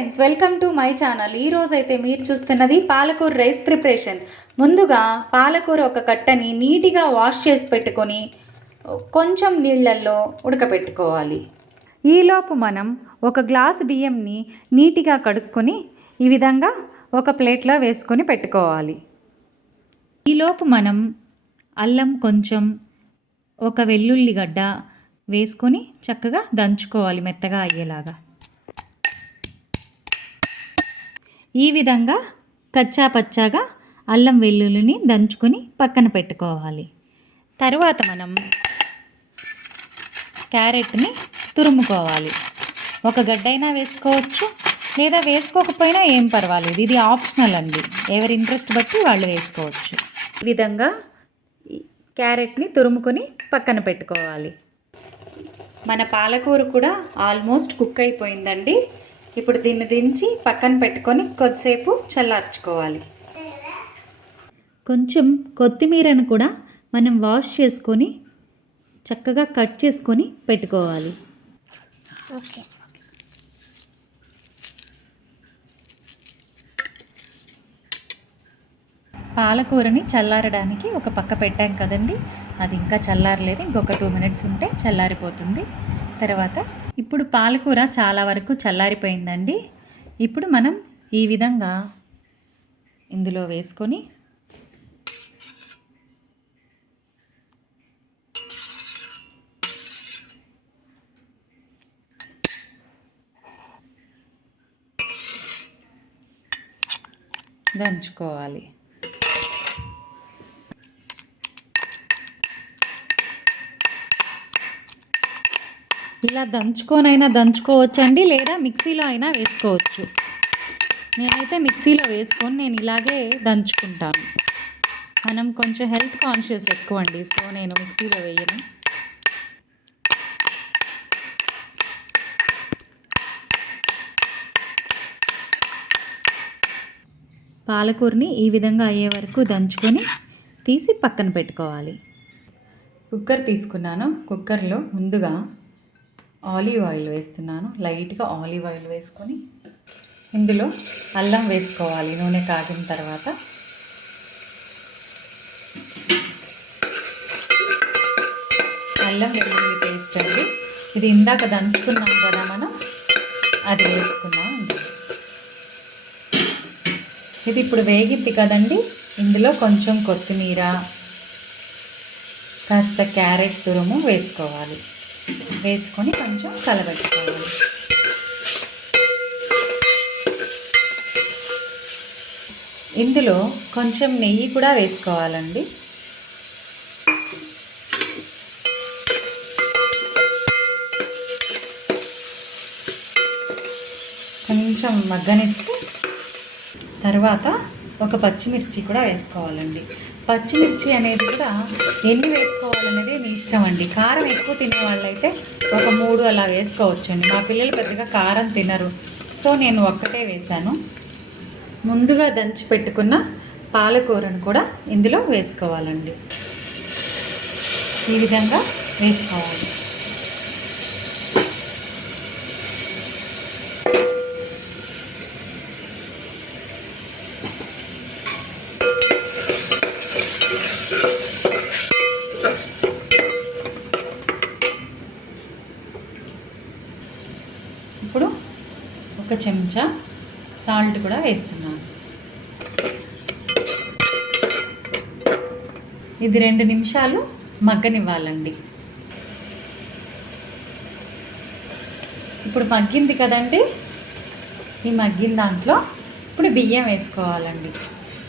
Friends, welcome to my channel. ఈరోజు అయితే మీరు చూస్తున్నది పాలకూర రైస్ ప్రిపరేషన్. ముందుగా పాలకూర ఒక కట్టని నీట్గా వాష్ చేసి పెట్టుకొని కొంచెం నీళ్ళల్లో ఉడకపెట్టుకోవాలి. ఈలోపు మనం ఒక గ్లాసు బియ్యంని నీట్గా కడుక్కొని ఈ విధంగా ఒక ప్లేట్లో వేసుకొని పెట్టుకోవాలి. ఈలోపు మనం అల్లం కొంచెం, ఒక వెల్లుల్లిగడ్డ వేసుకొని చక్కగా దంచుకోవాలి మెత్తగా అయ్యేలాగా. ఈ విధంగా కచ్చా పచ్చాగా అల్లం వెల్లుల్లిని దంచుకొని పక్కన పెట్టుకోవాలి. తర్వాత మనం క్యారెట్ని తురుముకోవాలి. ఒక గడ్డైనా వేసుకోవచ్చు, లేదా వేసుకోకపోయినా ఏం పర్వాలేదు. ఇది ఆప్షనల్ అండి, ఎవరి ఇంట్రెస్ట్ బట్టి వాళ్ళు వేసుకోవచ్చు. ఈ విధంగా క్యారెట్ని తురుముకొని పక్కన పెట్టుకోవాలి. మన పాలకూర కూడా ఆల్మోస్ట్ కుక్ అయిపోయిందండి. ఇప్పుడు దీన్ని దించి పక్కన పెట్టుకొని కొద్దిసేపు చల్లార్చుకోవాలి. కొంచెం కొత్తిమీరను కూడా మనం వాష్ చేసుకొని చక్కగా కట్ చేసుకొని పెట్టుకోవాలి. పాలకూరని చల్లారడానికి ఒక పక్క పెట్టాం కదండి, అది ఇంకా చల్లారలేదు. ఇంకొక 2 minutes ఉంటే చల్లారిపోతుంది. తర్వాత ఇప్పుడు పాలకూర చాలా వరకు చల్లారిపోయిందండి. ఇప్పుడు మనం ఈ విధంగా ఇందులో వేసుకొని దంచుకోవాలి. ఇలా దంచుకోనైనా దంచుకోవచ్చండి, లేదా మిక్సీలో అయినా వేసుకోవచ్చు. నేనైతే మిక్సీలో వేసుకొని నేను ఇలాగే దంచుకుంటాను. మనం కొంచెం హెల్త్ కాన్షియస్ ఎక్కువ అండి, సో నేను మిక్సీలో వేయను. పాలకూరని ఈ విధంగా అయ్యే వరకు దంచుకొని తీసి పక్కన పెట్టుకోవాలి. కుక్కర్ తీసుకున్నాను. కుక్కర్లో ముందుగా ఆలివ్ ఆయిల్ వేస్తున్నాను. లైట్గా ఆలివ్ ఆయిల్ వేసుకొని ఇందులో అల్లం వేసుకోవాలి. నూనె కాగిన తర్వాత అల్లం వెల్లుల్లి పేస్ట్ అండి, ఇది ఇందాక దంచుకున్నాం కదా మనం, అది వేసుకున్నాం. ఇది ఇప్పుడు వేగిద్ది కదండి, ఇందులో కొంచెం కొత్తిమీర, కాస్త క్యారెట్ తురుము వేసుకోవాలి. వేసుకొని కొంచెం కలబెట్టుకోవాలి. ఇందులో కొంచెం నెయ్యి కూడా వేసుకోవాలండి. కొంచెం మగ్గనిచ్చి తర్వాత ఒక పచ్చిమిర్చి కూడా వేసుకోవాలండి. పచ్చిమిర్చి అనేది కూడా ఎన్ని వేసుకోవాలనేది మీ ఇష్టం అండి. కారం ఎక్కువ తినే వాళ్ళైతే ఒక 3 అలా వేసుకోవచ్చండి. మా పిల్లలు పెద్దగా కారం తినరు, సో నేను ఒక్కటే వేశాను. ముందుగా దంచి పెట్టుకున్న పాలకూరను కూడా ఇందులో వేసుకోవాలండి. ఈ విధంగా వేసుకోవాలి. ఇప్పుడు ఒక చెంచా సాల్ట్ కూడా వేస్తున్నాను. ఇది 2 నిమిషాలు మగ్గనివ్వాలండి. ఇప్పుడు మగ్గింది కదండి, ఈ మగ్గిన దాంట్లో ఇప్పుడు బియ్యం వేసుకోవాలండి.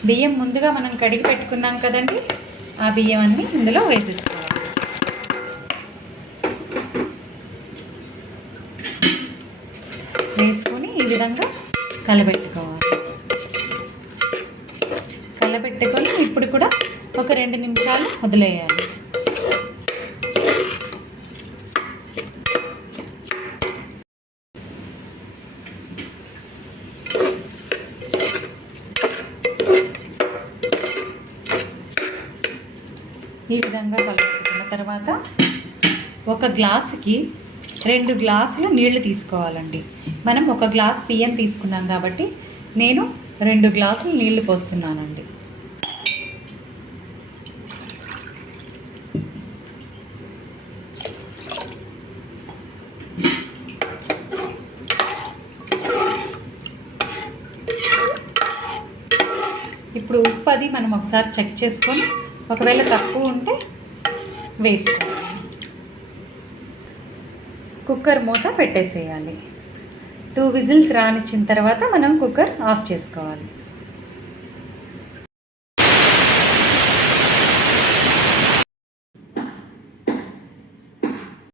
బియ్యం ముందుగా మనం కడిగి పెట్టుకున్నాం కదండి, ఆ బియ్యం అన్నీ ఇందులో వేసేసుకోవాలి. వేసుకొని ఈ విధంగా కలబెట్టుకోవాలి. కలబెట్టుకొని ఇప్పుడు కూడా ఒక 2 నిమిషాలు వదిలేయాలి. ఈ విధంగా కలుపుకున్న తర్వాత ఒక గ్లాసుకి 2 గ్లాసులు నీళ్లు తీసుకోవాలండి. మనం 1 గ్లాస్ బియ్యం తీసుకున్నాం కాబట్టి నేను 2 గ్లాసులు నీళ్లు పోస్తున్నానండి. ఇప్పుడు ఉప్పు అది మనం ఒకసారి చెక్ చేసుకొని ఒకవేళ తక్కువ ఉంటే వేసుకోవాలి. కుక్కర్ మూత పెట్టేసేయాలి. 2 విజిల్స్ రానిచ్చిన తర్వాత మనం కుక్కర్ ఆఫ్ చేసుకోవాలి.